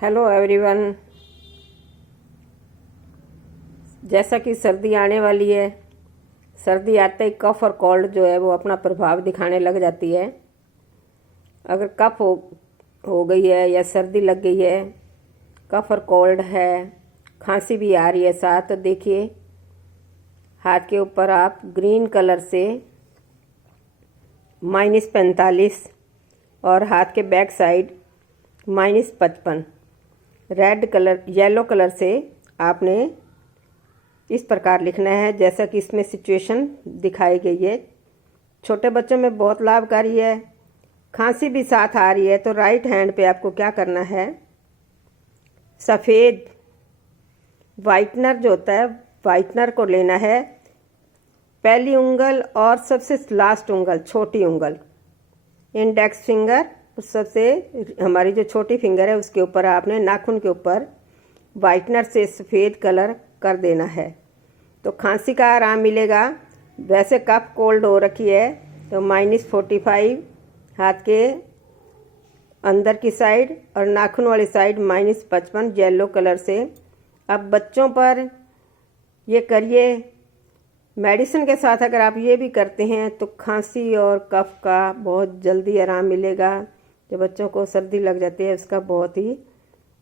Hello everyone. जैसा कि सर्दी आने वाली है, सर्दी आते ही कफ और कोल्ड जो है वो अपना प्रभाव दिखाने लग जाती है। अगर कफ हो गई है या सर्दी लग गई है, कफ और कोल्ड है, खांसी भी आ रही है साथ, तो देखिए हाथ के ऊपर आप ग्रीन कलर से -45 और हाथ के बैक साइड -55 येलो कलर से आपने इस प्रकार लिखना है जैसा कि इसमें सिचुएशन दिखाई गई है। छोटे बच्चों में बहुत लाभकारी है। खांसी भी साथ आ रही है तो राइट हैंड पे आपको क्या करना है, सफ़ेद वाइटनर जो होता है, वाइटनर को लेना है। पहली उंगल और सबसे लास्ट उंगल, छोटी उंगल, इंडेक्स फिंगर, सबसे हमारी जो छोटी फिंगर है उसके ऊपर आपने नाखून के ऊपर वाइटनर से सफ़ेद कलर कर देना है तो खांसी का आराम मिलेगा। वैसे कफ कोल्ड हो रखी है तो -45 हाथ के अंदर की साइड और नाखून वाली साइड -55 येलो कलर से। अब बच्चों पर ये करिए। मेडिसिन के साथ अगर आप ये भी करते हैं तो खांसी और कफ का बहुत जल्दी आराम मिलेगा। जो बच्चों को सर्दी लग जाती है उसका बहुत ही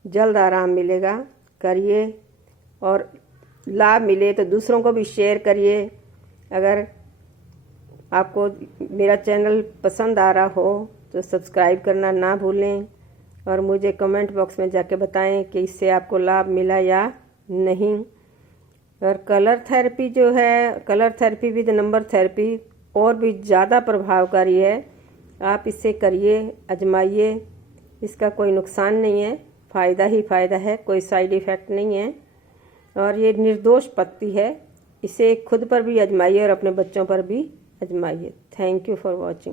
जल्द आराम मिलेगा। करिए और लाभ मिले तो दूसरों को भी शेयर करिए। अगर आपको मेरा चैनल पसंद आ रहा हो तो सब्सक्राइब करना ना भूलें और मुझे कमेंट बॉक्स में जाके बताएं कि इससे आपको लाभ मिला या नहीं। और कलर थेरेपी जो है, colour therapy with number therapy और भी ज़्यादा प्रभावकारी है। आप इससे करिए, आजमाइए। इसका कोई नुकसान नहीं है, फ़ायदा ही फ़ायदा है, कोई साइड इफ़ेक्ट नहीं है। और ये निर्दोष पत्ती है। इसे खुद पर भी आजमाइए और अपने बच्चों पर भी आजमाइए। Thank you for watching.